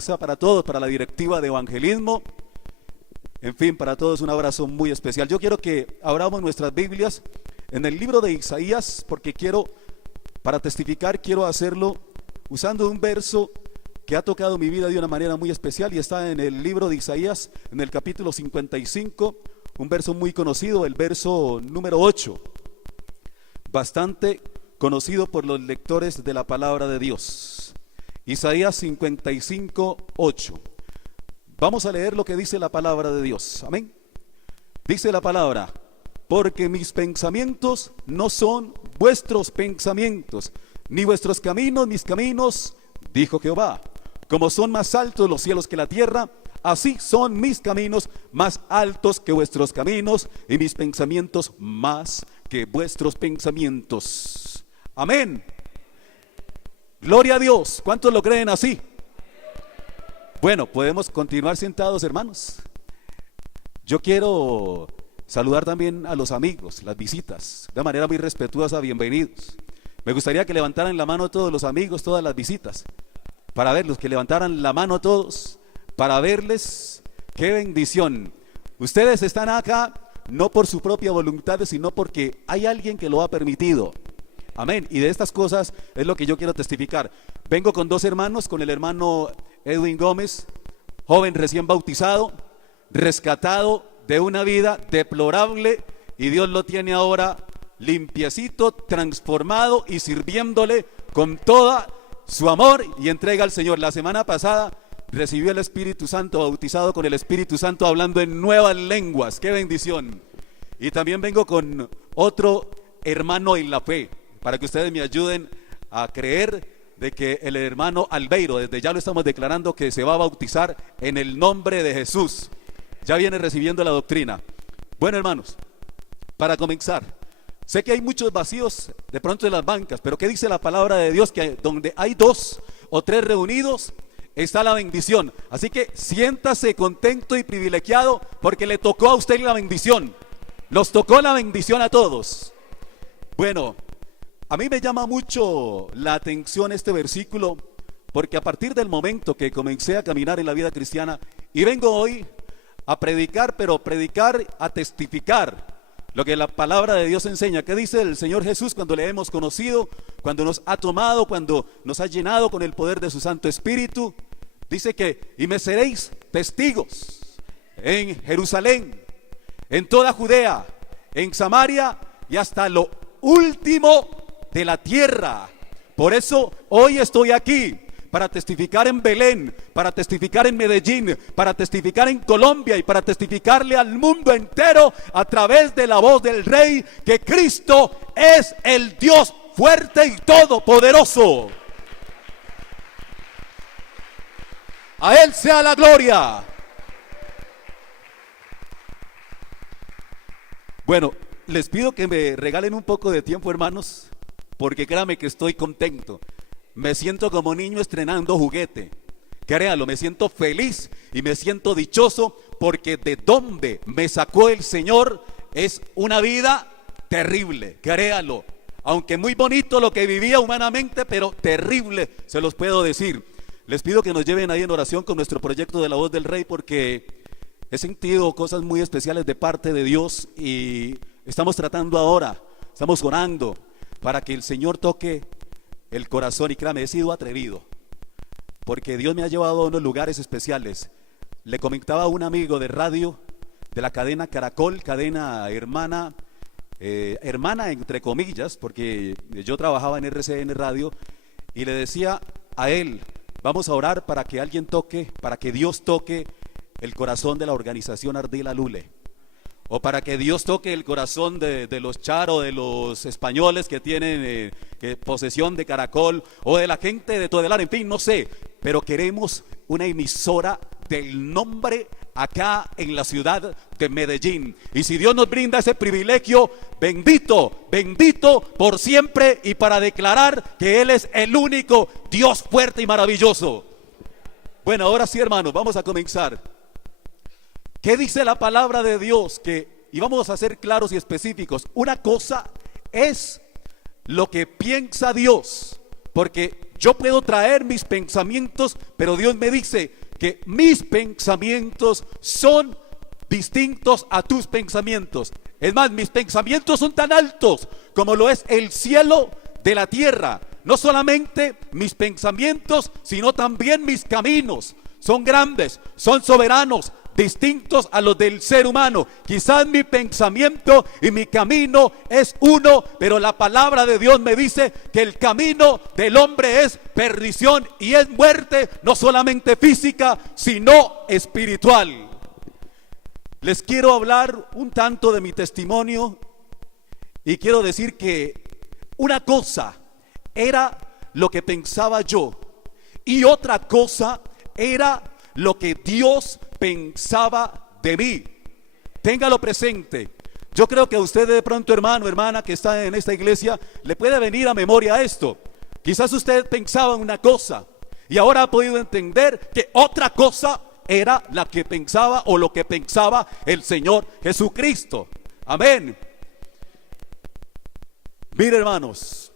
Maxa, para todos, para la directiva de evangelismo, en fin, para todos un abrazo muy especial. Yo quiero que abramos nuestras Biblias en el libro de Isaías, porque para testificar, quiero hacerlo usando un verso que ha tocado mi vida de una manera muy especial y está en el libro de Isaías, en el capítulo 55, un verso muy conocido, el verso número 8, bastante conocido por los lectores de la palabra de Dios. Isaías 55, 8. Vamos a leer lo que dice la palabra de Dios. Amén. Dice la palabra: porque mis pensamientos no son vuestros pensamientos, ni vuestros caminos mis caminos, dijo Jehová. Como son más altos los cielos que la tierra, así son mis caminos más altos que vuestros caminos, y mis pensamientos más que vuestros pensamientos. Amén. Gloria a Dios. ¿Cuántos lo creen así? Bueno, podemos continuar sentados, hermanos. Yo quiero saludar también a los amigos, las visitas, de manera muy respetuosa, bienvenidos. Me gustaría que levantaran la mano todos los amigos, todas las visitas, para verlos, que levantaran la mano todos, para verles. ¡Qué bendición! Ustedes están acá no por su propia voluntad, sino porque hay alguien que lo ha permitido. Amén. Y de estas cosas es lo que yo quiero testificar. Vengo con dos hermanos, con el hermano Edwin Gómez, joven recién bautizado, rescatado de una vida deplorable, y Dios lo tiene ahora limpiecito, transformado y sirviéndole con toda su amor y entrega al Señor. La semana pasada recibió el Espíritu Santo, bautizado con el Espíritu Santo, hablando en nuevas lenguas. ¡Qué bendición! Y también vengo con otro hermano en la fe, para que ustedes me ayuden a creer de que el hermano Albeiro, desde ya lo estamos declarando, que se va a bautizar en el nombre de Jesús. Ya viene recibiendo la doctrina. Bueno, hermanos, para comenzar, sé que hay muchos vacíos de pronto en las bancas, pero ¿qué dice la palabra de Dios? Que donde hay 2 o 3 reunidos, está la bendición. Así que siéntase contento y privilegiado, porque le tocó a usted la bendición. Nos tocó la bendición a todos. Bueno, a mí me llama mucho la atención este versículo, porque a partir del momento que comencé a caminar en la vida cristiana, y vengo hoy a predicar, pero predicar, a testificar lo que la palabra de Dios enseña. ¿Qué dice el Señor Jesús cuando le hemos conocido, cuando nos ha tomado, cuando nos ha llenado con el poder de su Santo Espíritu? Dice que: y me seréis testigos en Jerusalén, en toda Judea, en Samaria y hasta lo último de la tierra. Por eso hoy estoy aquí, para testificar en Belén, para testificar en Medellín, para testificar en Colombia y para testificarle al mundo entero a través de la voz del Rey, que Cristo es el Dios fuerte y todopoderoso. A Él sea la gloria. Bueno, les pido que me regalen un poco de tiempo, hermanos, porque créanme que estoy contento. Me siento como niño estrenando juguete. Créanlo, me siento feliz y me siento dichoso, porque de donde me sacó el Señor es una vida terrible. Créanlo, aunque muy bonito lo que vivía humanamente, pero terrible, se los puedo decir. Les pido que nos lleven ahí en oración con nuestro proyecto de la voz del Rey, porque he sentido cosas muy especiales de parte de Dios y estamos tratando ahora, estamos orando para que el Señor toque el corazón. Y créame, he sido atrevido, porque Dios me ha llevado a unos lugares especiales. Le comentaba a un amigo de radio, de la cadena Caracol, cadena hermana, hermana entre comillas, porque yo trabajaba en RCN Radio, y le decía a él: vamos a orar para que alguien toque, para que Dios toque el corazón de la organización Ardila Lule, o para que Dios toque el corazón de los Charo, de los españoles que tienen posesión de Caracol, o de la gente de Todelar, en fin, no sé, pero queremos una emisora del nombre acá en la ciudad de Medellín. Y si Dios nos brinda ese privilegio, bendito, bendito por siempre, y para declarar que Él es el único Dios fuerte y maravilloso. Bueno, ahora sí, hermanos, vamos a comenzar. ¿Qué dice la palabra de Dios? Y vamos a ser claros y específicos. Una cosa es lo que piensa Dios, porque yo puedo traer mis pensamientos, pero Dios me dice que mis pensamientos son distintos a tus pensamientos. Es más, mis pensamientos son tan altos como lo es el cielo de la tierra. No solamente mis pensamientos, sino también mis caminos son grandes, son soberanos, distintos a los del ser humano. Quizás mi pensamiento y mi camino es uno, pero la palabra de Dios me dice que el camino del hombre es perdición y es muerte, no solamente física, sino espiritual. Les quiero hablar un tanto de mi testimonio y quiero decir que una cosa era lo que pensaba yo y otra cosa era lo que Dios pensaba de mí. Téngalo presente. Yo creo que a usted de pronto, hermano, hermana que está en esta iglesia, le puede venir a memoria esto. Quizás usted pensaba en una cosa y ahora ha podido entender que otra cosa era la que pensaba o lo que pensaba el Señor Jesucristo. Amén. Mire, hermanos,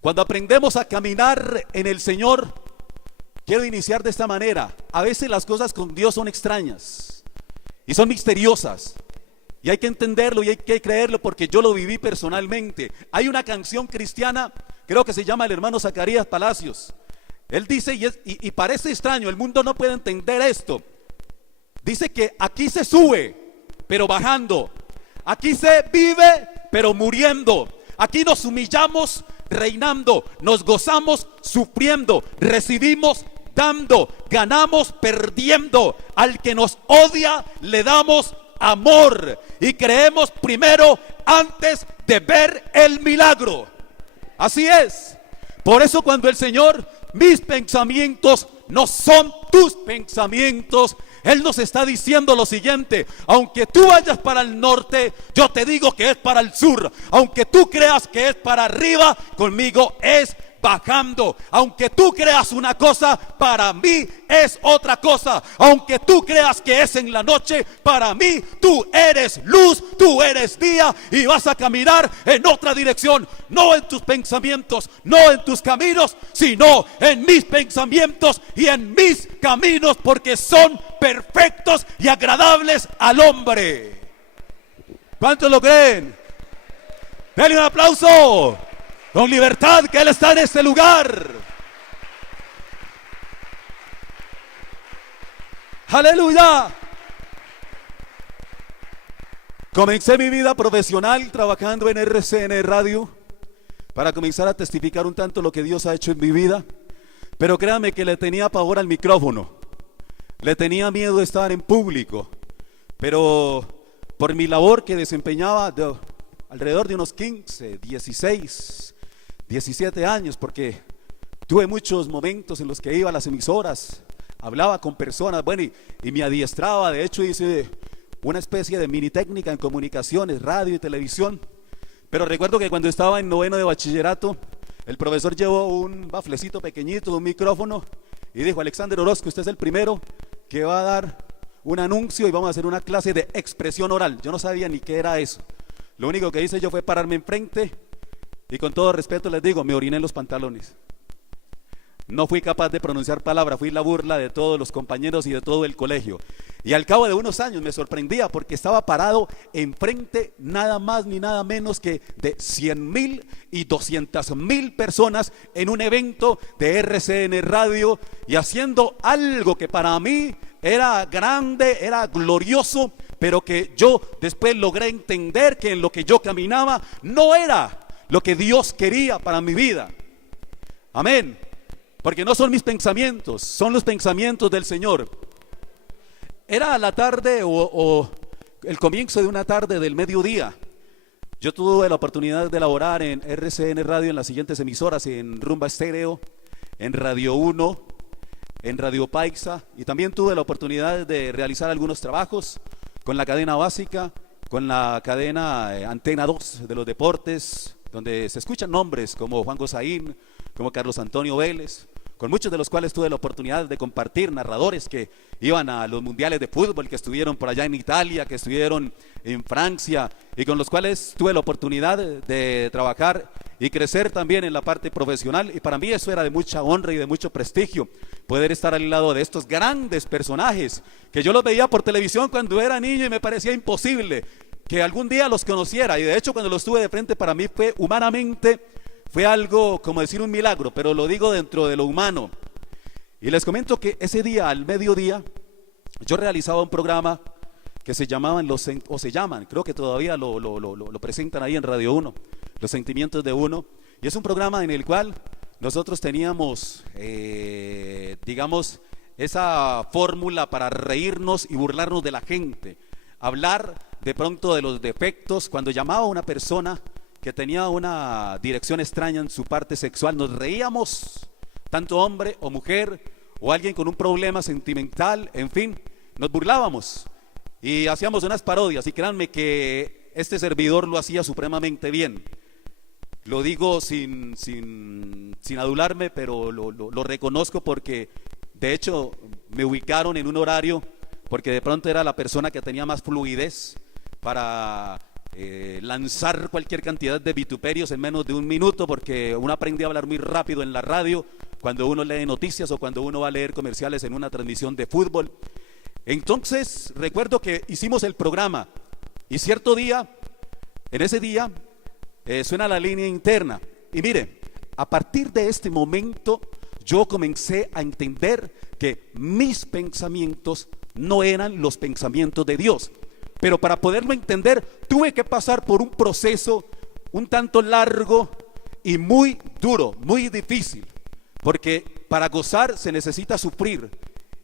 cuando aprendemos a caminar en el Señor, quiero iniciar de esta manera. A veces las cosas con Dios son extrañas y son misteriosas, y hay que entenderlo y hay que creerlo porque yo lo viví personalmente. Hay una canción cristiana, creo que se llama el hermano Zacarías Palacios. Él dice, y parece extraño, el mundo no puede entender esto. Dice que aquí se sube, pero bajando. Aquí se vive, pero muriendo. Aquí nos humillamos, reinando. Nos gozamos, sufriendo. Recibimos, dando. Ganamos, perdiendo. Al que nos odia, le damos amor. Y creemos primero antes de ver el milagro. Así es. Por eso cuando el Señor, mis pensamientos no son tus pensamientos, Él nos está diciendo lo siguiente: aunque tú vayas para el norte, yo te digo que es para el sur. Aunque tú creas que es para arriba, conmigo es bajando. Aunque tú creas una cosa, para mí es otra cosa. Aunque tú creas que es en la noche, para mí tú eres luz, tú eres día y vas a caminar en otra dirección. No en tus pensamientos, no en tus caminos, sino en mis pensamientos y en mis caminos, porque son perfectos y agradables al hombre. ¿Cuántos lo creen? Denle un aplauso. Con libertad, que Él está en este lugar. Aleluya. Comencé mi vida profesional trabajando en RCN Radio para comenzar a testificar un tanto lo que Dios ha hecho en mi vida. Pero créame que le tenía pavor al micrófono. Le tenía miedo de estar en público. Pero por mi labor que desempeñaba alrededor de unos 15, 16, 17 años, porque tuve muchos momentos en los que iba a las emisoras, hablaba con personas, bueno, y me adiestraba. De hecho hice una especie de mini técnica en comunicaciones, radio y televisión. Pero recuerdo que cuando estaba en noveno de bachillerato, el profesor llevó un baflecito pequeñito, un micrófono, y dijo: Alexander Orozco, usted es el primero que va a dar un anuncio y vamos a hacer una clase de expresión oral. Yo no sabía ni qué era eso. Lo único que hice yo fue pararme enfrente y, con todo respeto les digo, me oriné en los pantalones. No fui capaz de pronunciar palabra, fui la burla de todos los compañeros y de todo el colegio. Y al cabo de unos años me sorprendía porque estaba parado enfrente nada más ni nada menos que de 100,000 y 200,000 personas en un evento de RCN Radio y haciendo algo que para mí era grande, era glorioso, pero que yo después logré entender que en lo que yo caminaba no era lo que Dios quería para mi vida. Amén. Porque no son mis pensamientos, son los pensamientos del Señor. Era la tarde o el comienzo de una tarde del mediodía. Yo tuve la oportunidad de laborar en RCN Radio en las siguientes emisoras: en Rumba Estéreo, en Radio 1, en Radio Paisa, y también tuve la oportunidad de realizar algunos trabajos con la cadena básica, con la cadena Antena 2 de los deportes, donde se escuchan nombres como Juan Gosaín, como Carlos Antonio Vélez, con muchos de los cuales tuve la oportunidad de compartir, narradores que iban a los mundiales de fútbol, que estuvieron por allá en Italia, que estuvieron en Francia, y con los cuales tuve la oportunidad de trabajar y crecer también en la parte profesional. Y para mí eso era de mucha honra y de mucho prestigio, poder estar al lado de estos grandes personajes que yo los veía por televisión cuando era niño y me parecía imposible que algún día los conociera. Y de hecho, cuando los tuve de frente, para mí fue humanamente, fue algo como decir un milagro, pero lo digo dentro de lo humano. Y les comento que ese día, al mediodía, yo realizaba un programa que se llamaban, o se llaman, creo que todavía lo presentan ahí en Radio 1, Los Sentimientos de Uno. Y es un programa en el cual nosotros teníamos, digamos, esa fórmula para reírnos y burlarnos de la gente. Hablar de pronto de los defectos. Cuando llamaba a una persona que tenía una dirección extraña en su parte sexual, nos reíamos, tanto hombre o mujer, o alguien con un problema sentimental, en fin, nos burlábamos y hacíamos unas parodias. Y créanme que este servidor lo hacía supremamente bien. Lo digo sin adularme, pero lo reconozco, porque de hecho me ubicaron en un horario, porque de pronto era la persona que tenía más fluidez para lanzar cualquier cantidad de vituperios en menos de un minuto, porque uno aprende a hablar muy rápido en la radio cuando uno lee noticias o cuando uno va a leer comerciales en una transmisión de fútbol. Entonces recuerdo que hicimos el programa y cierto día, en ese día, suena la línea interna. Y mire, a partir de este momento yo comencé a entender que mis pensamientos no eran los pensamientos de Dios. Pero para poderlo entender tuve que pasar por un proceso un tanto largo y muy duro, muy difícil. Porque para gozar se necesita sufrir,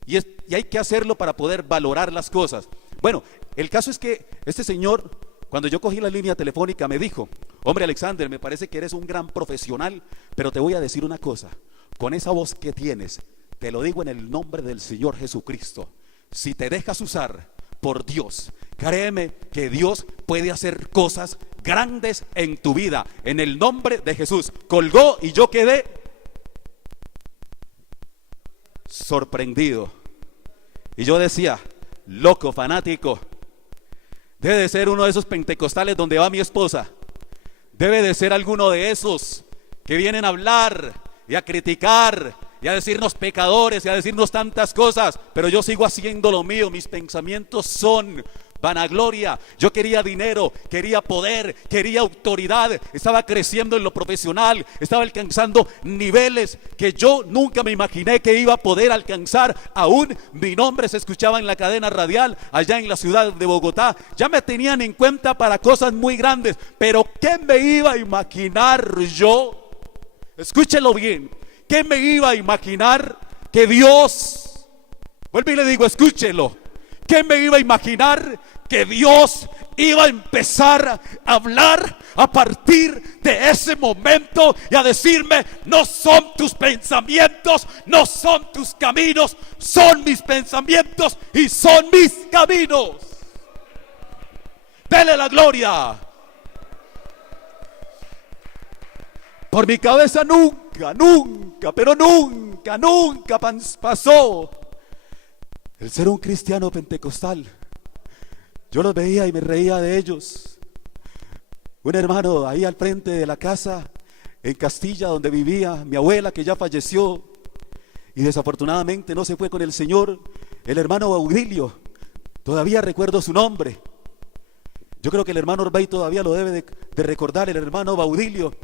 y hay que hacerlo para poder valorar las cosas. Bueno, el caso es que este señor, cuando yo cogí la línea telefónica, me dijo: hombre, Alexander, me parece que eres un gran profesional, pero te voy a decir una cosa, con esa voz que tienes, te lo digo en el nombre del Señor Jesucristo, si te dejas usar por Dios, créeme que Dios puede hacer cosas grandes en tu vida, en el nombre de Jesús. Colgó y yo quedé sorprendido. Y yo decía: loco, fanático, debe de ser uno de esos pentecostales donde va mi esposa, debe de ser alguno de esos que vienen a hablar y a criticar y a decirnos pecadores y a decirnos tantas cosas, pero yo sigo haciendo lo mío. Mis pensamientos son vanagloria. Yo quería dinero, quería poder, quería autoridad, estaba creciendo en lo profesional, estaba alcanzando niveles que yo nunca me imaginé que iba a poder alcanzar. Aún mi nombre se escuchaba en la cadena radial allá en la ciudad de Bogotá, ya me tenían en cuenta para cosas muy grandes, pero ¿qué me iba a imaginar yo? Escúchelo bien, ¿qué me iba a imaginar que Dios, vuelvo y le digo, escúchelo, ¿qué me iba a imaginar que Dios iba a empezar a hablar a partir de ese momento y a decirme: no son tus pensamientos, no son tus caminos, son mis pensamientos y son mis caminos? Dele la gloria. Por mi cabeza nunca, pero nunca pasó el ser un cristiano pentecostal. Yo los veía y me reía de ellos. Un hermano ahí al frente de la casa en Castilla, donde vivía mi abuela, que ya falleció y desafortunadamente no se fue con el Señor, el hermano Baudilio. Todavía recuerdo su nombre. Yo creo que el hermano Orbay todavía lo debe de recordar, el hermano Baudilio.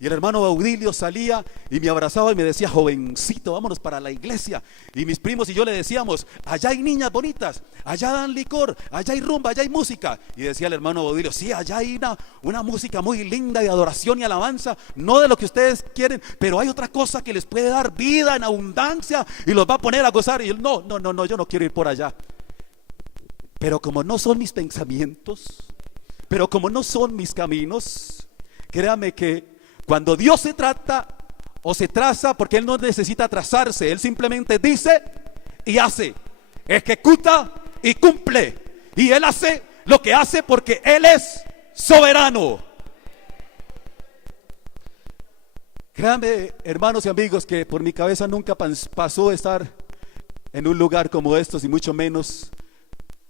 Y el hermano Baudilio salía y me abrazaba y me decía: jovencito, vámonos para la iglesia. Y mis primos y yo le decíamos: allá hay niñas bonitas, allá dan licor, allá hay rumba, allá hay música. Y decía el hermano Baudilio: sí, allá hay una música muy linda de adoración y alabanza, no de lo que ustedes quieren, pero hay otra cosa que les puede dar vida en abundancia y los va a poner a gozar. Y él: no, yo no quiero ir por allá. Pero como no son mis pensamientos, pero como no son mis caminos, créame que cuando Dios se trata o se traza, porque Él no necesita trazarse, Él simplemente dice y hace, ejecuta y cumple. Y Él hace lo que hace porque Él es soberano. Créanme, hermanos y amigos, que por mi cabeza nunca pasó estar en un lugar como estos, y mucho menos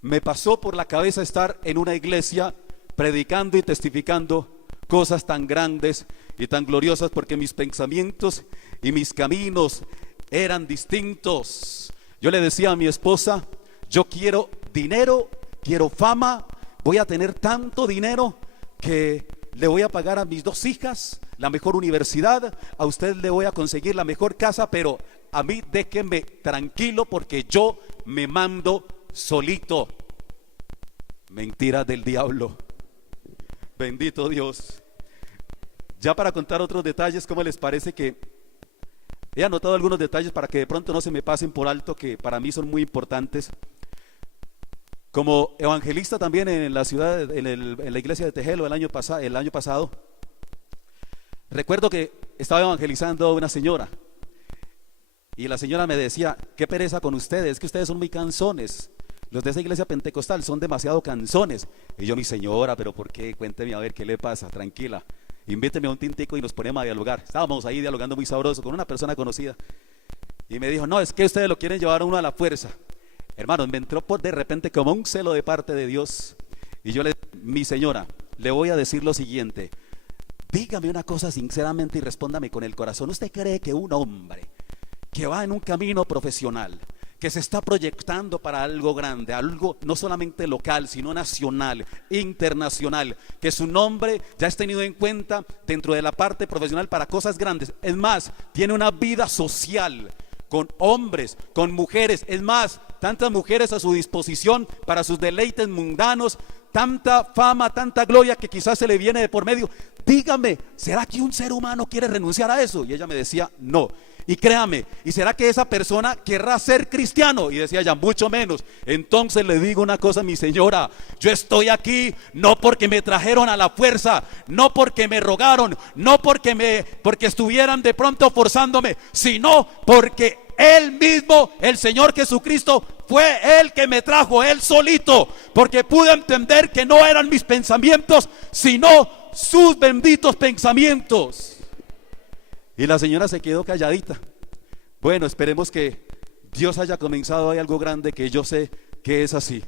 me pasó por la cabeza estar en una iglesia predicando y testificando cosas tan grandes y tan gloriosas, porque mis pensamientos y mis caminos eran distintos. Yo le decía a mi esposa: yo quiero dinero, quiero fama, voy a tener tanto dinero que le voy a pagar a mis 2 hijas la mejor universidad, a usted le voy a conseguir la mejor casa, pero a mí déjeme tranquilo porque yo me mando solito. Mentira del diablo. Bendito Dios. Ya para contar otros detalles, ¿cómo les parece que he anotado algunos detalles para que de pronto no se me pasen por alto, que para mí son muy importantes? Como evangelista también en la ciudad, en la iglesia de Tejelo el año pasado, recuerdo que estaba evangelizando a una señora, y la señora me decía: qué pereza con ustedes, es que ustedes son muy cansones, los de esa iglesia pentecostal son demasiado cansones. Y yo: mi señora, pero ¿por qué? Cuénteme a ver qué le pasa, tranquila, invíteme a un tintico y nos ponemos a dialogar. Estábamos ahí dialogando muy sabroso con una persona conocida, y me dijo: no, es que ustedes lo quieren llevar a uno a la fuerza. Hermanos, me entró de repente como un celo de parte de Dios, y yo mi señora, le voy a decir lo siguiente: dígame una cosa sinceramente y respóndame con el corazón. ¿Usted cree que un hombre que va en un camino profesional, que se está proyectando para algo grande, algo no solamente local, sino nacional, internacional, que su nombre ya es tenido en cuenta dentro de la parte profesional para cosas grandes, es más, tiene una vida social con hombres, con mujeres, es más, tantas mujeres a su disposición para sus deleites mundanos, tanta fama, tanta gloria que quizás se le viene de por medio? Dígame, ¿será que un ser humano quiere renunciar a eso? Y ella me decía: no. Y créame, ¿y será que esa persona querrá ser cristiano? Y decía ella: mucho menos. Entonces le digo una cosa, mi señora: yo estoy aquí no porque me trajeron a la fuerza, no porque me rogaron, no porque estuvieran de pronto forzándome, sino porque Él mismo, el Señor Jesucristo, fue Él que me trajo, Él solito, porque pude entender que no eran mis pensamientos, sino sus benditos pensamientos. Y la señora se quedó calladita. Bueno, esperemos que Dios haya comenzado ahí algo grande, que yo sé que es así.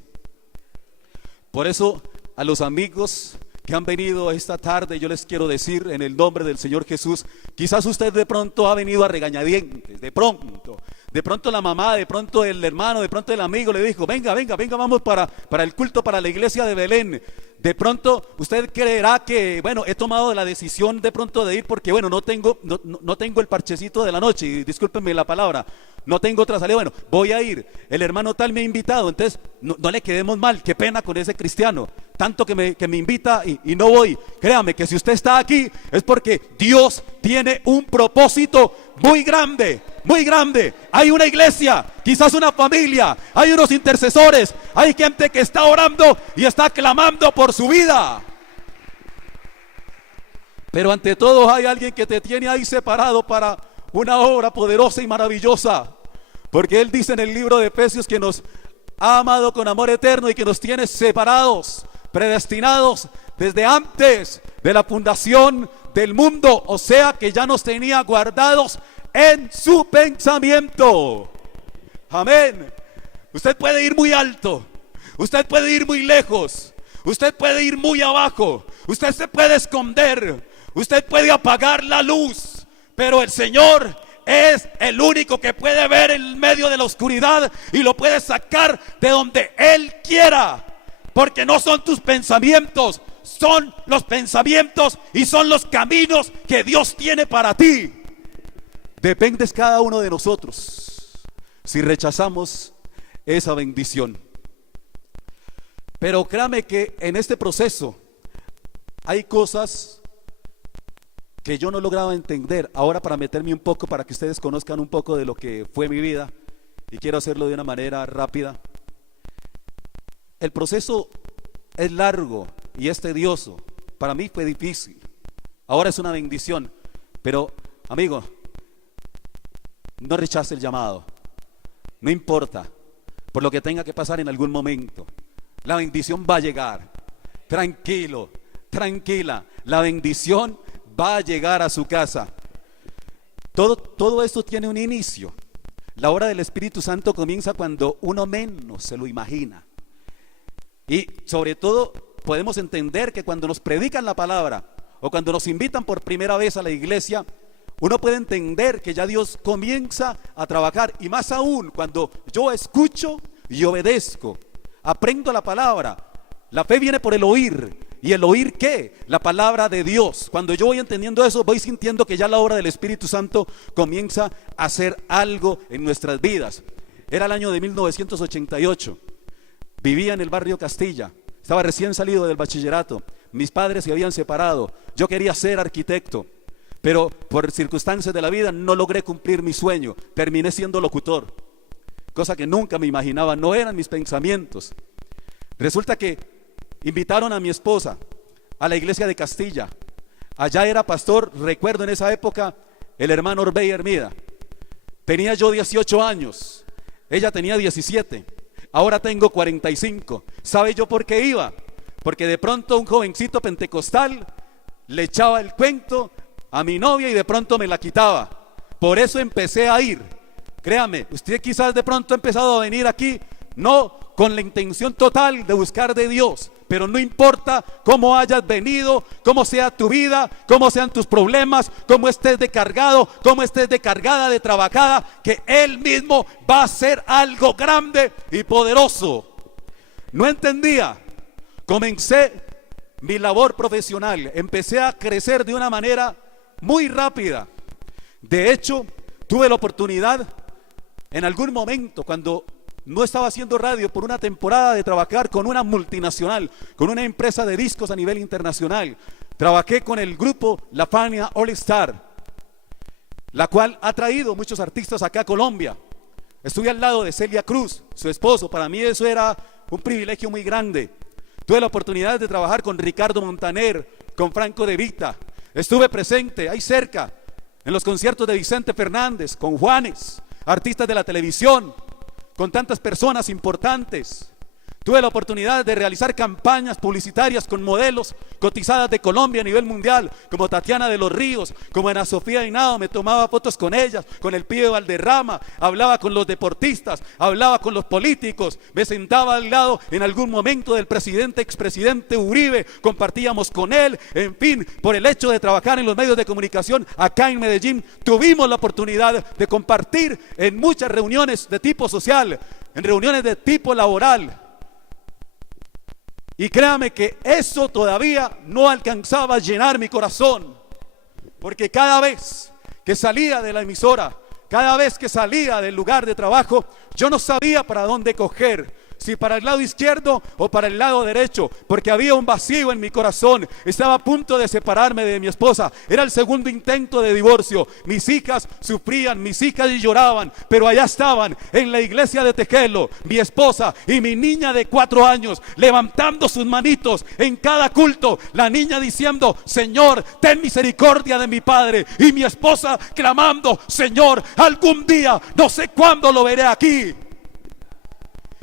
Por eso, a los amigos que han venido esta tarde, yo les quiero decir en el nombre del Señor Jesús: quizás usted de pronto ha venido a regañadientes, de pronto la mamá, de pronto el hermano, de pronto el amigo le dijo: venga, vamos para el culto, para la iglesia de Belén. De pronto usted creerá que, bueno, he tomado la decisión de pronto de ir porque, bueno, no tengo el parchecito de la noche, y discúlpenme la palabra, no tengo otra salida. Bueno, voy a ir, el hermano tal me ha invitado, entonces no le quedemos mal, qué pena con ese cristiano, tanto que me invita y no voy. Créame que si usted está aquí es porque Dios tiene un propósito muy grande, muy grande. Hay una iglesia, quizás una familia, hay unos intercesores, hay gente que está orando y está clamando por su vida. Pero ante todo hay alguien que te tiene ahí separado para una obra poderosa y maravillosa, porque Él dice en el libro de Efesios que nos ha amado con amor eterno y que nos tiene separados, predestinados desde antes de la fundación del mundo, o sea que ya nos tenía guardados en su pensamiento. Amén. Usted puede ir muy alto, usted puede ir muy lejos, usted puede ir muy abajo, usted se puede esconder, usted puede apagar la luz, pero el Señor es el único que puede ver en medio de la oscuridad y lo puede sacar de donde Él quiera, porque no son tus pensamientos, son los pensamientos y son los caminos que Dios tiene para ti. Dependes cada uno de nosotros si rechazamos esa bendición. Pero créame que en este proceso hay cosas que yo no lograba entender. Ahora, para meterme un poco, para que ustedes conozcan un poco de lo que fue mi vida, y quiero hacerlo de una manera rápida. El proceso es largo y es tedioso. Para mí fue difícil. Ahora es una bendición. Pero, amigo, no rechace el llamado. No importa por lo que tenga que pasar en algún momento. La bendición va a llegar. Tranquilo, tranquila. La bendición va a llegar a su casa. Todo esto tiene un inicio. La obra del Espíritu Santo comienza cuando uno menos se lo imagina. Y sobre todo podemos entender que cuando nos predican la palabra o cuando nos invitan por primera vez a la iglesia, uno puede entender que ya Dios comienza a trabajar. Y más aún cuando yo escucho y obedezco, aprendo la palabra. La fe viene por el oír. ¿Y el oír qué? La palabra de Dios. Cuando yo voy entendiendo eso, voy sintiendo que ya la obra del Espíritu Santo comienza a hacer algo en nuestras vidas. Era el año de 1988. Vivía en el barrio Castilla. Estaba recién salido del bachillerato. Mis padres se habían separado. Yo quería ser arquitecto, pero por circunstancias de la vida no logré cumplir mi sueño. Terminé siendo locutor, cosa que nunca me imaginaba. No eran mis pensamientos. Resulta que invitaron a mi esposa a la iglesia de Castilla. Allá era pastor, recuerdo en esa época, el hermano Orbey Hermida. Tenía yo 18 años, ella tenía 17, ahora tengo 45. ¿Sabe yo por qué iba? Porque de pronto un jovencito pentecostal le echaba el cuento a mi novia y de pronto me la quitaba. Por eso empecé a ir. Créame, usted quizás de pronto ha empezado a venir aquí, no con la intención total de buscar de Dios, pero no importa cómo hayas venido, cómo sea tu vida, cómo sean tus problemas, cómo estés de cargado, cómo estés de cargada, de trabajada, que Él mismo va a hacer algo grande y poderoso. No entendía. Comencé mi labor profesional, empecé a crecer de una manera muy rápida. De hecho, tuve la oportunidad en algún momento, cuando no estaba haciendo radio, por una temporada, de trabajar con una multinacional, con una empresa de discos a nivel internacional. Trabajé con el grupo La Fania All Star, la cual ha traído muchos artistas acá a Colombia. Estuve al lado de Celia Cruz, su esposo. Para mí eso era un privilegio muy grande. Tuve la oportunidad de trabajar con Ricardo Montaner, con Franco De Vita. Estuve presente ahí cerca en los conciertos de Vicente Fernández, con Juanes, artistas de la televisión, con tantas personas importantes. Tuve la oportunidad de realizar campañas publicitarias con modelos cotizadas de Colombia a nivel mundial, como Tatiana de los Ríos, como Ana Sofía Hinao. Me tomaba fotos con ellas, con el Pío Valderrama, hablaba con los deportistas, hablaba con los políticos, me sentaba al lado en algún momento del presidente, expresidente Uribe, compartíamos con él. En fin, por el hecho de trabajar en los medios de comunicación acá en Medellín, tuvimos la oportunidad de compartir en muchas reuniones de tipo social, en reuniones de tipo laboral. Y créame que eso todavía no alcanzaba a llenar mi corazón, porque cada vez que salía de la emisora, cada vez que salía del lugar de trabajo, yo no sabía para dónde coger, si para el lado izquierdo o para el lado derecho, porque había un vacío en mi corazón. Estaba a punto de separarme de mi esposa, era el segundo intento de divorcio. Mis hijas sufrían, mis hijas lloraban, pero allá estaban en la iglesia de Tejelo, mi esposa y mi niña de 4 años, levantando sus manitos en cada culto, la niña diciendo: Señor, ten misericordia de mi padre, y mi esposa clamando: Señor, algún día, no sé cuándo, lo veré aquí.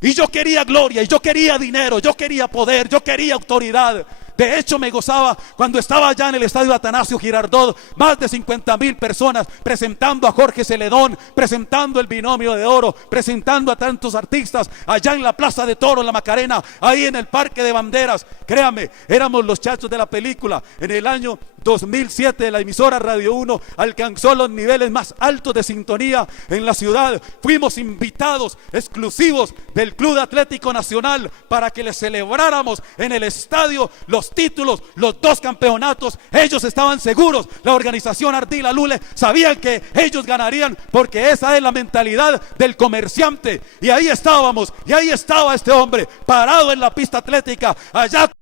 Y yo quería gloria, y yo quería dinero, yo quería poder, yo quería autoridad. De hecho, me gozaba cuando estaba allá en el estadio Atanasio Girardot, más de 50,000 personas presentando a Jorge Celedón, presentando el Binomio de Oro, presentando a tantos artistas allá en la Plaza de Toros, La Macarena, ahí en el Parque de Banderas. Créame, éramos los chachos de la película. En el año 2007 la emisora Radio 1 alcanzó los niveles más altos de sintonía en la ciudad. Fuimos invitados exclusivos del Club Atlético Nacional para que les celebráramos en el estadio los títulos, los 2 campeonatos. Ellos estaban seguros, la organización Ardila Lule sabían que ellos ganarían, porque esa es la mentalidad del comerciante. Y ahí estábamos, y ahí estaba este hombre parado en la pista atlética, allá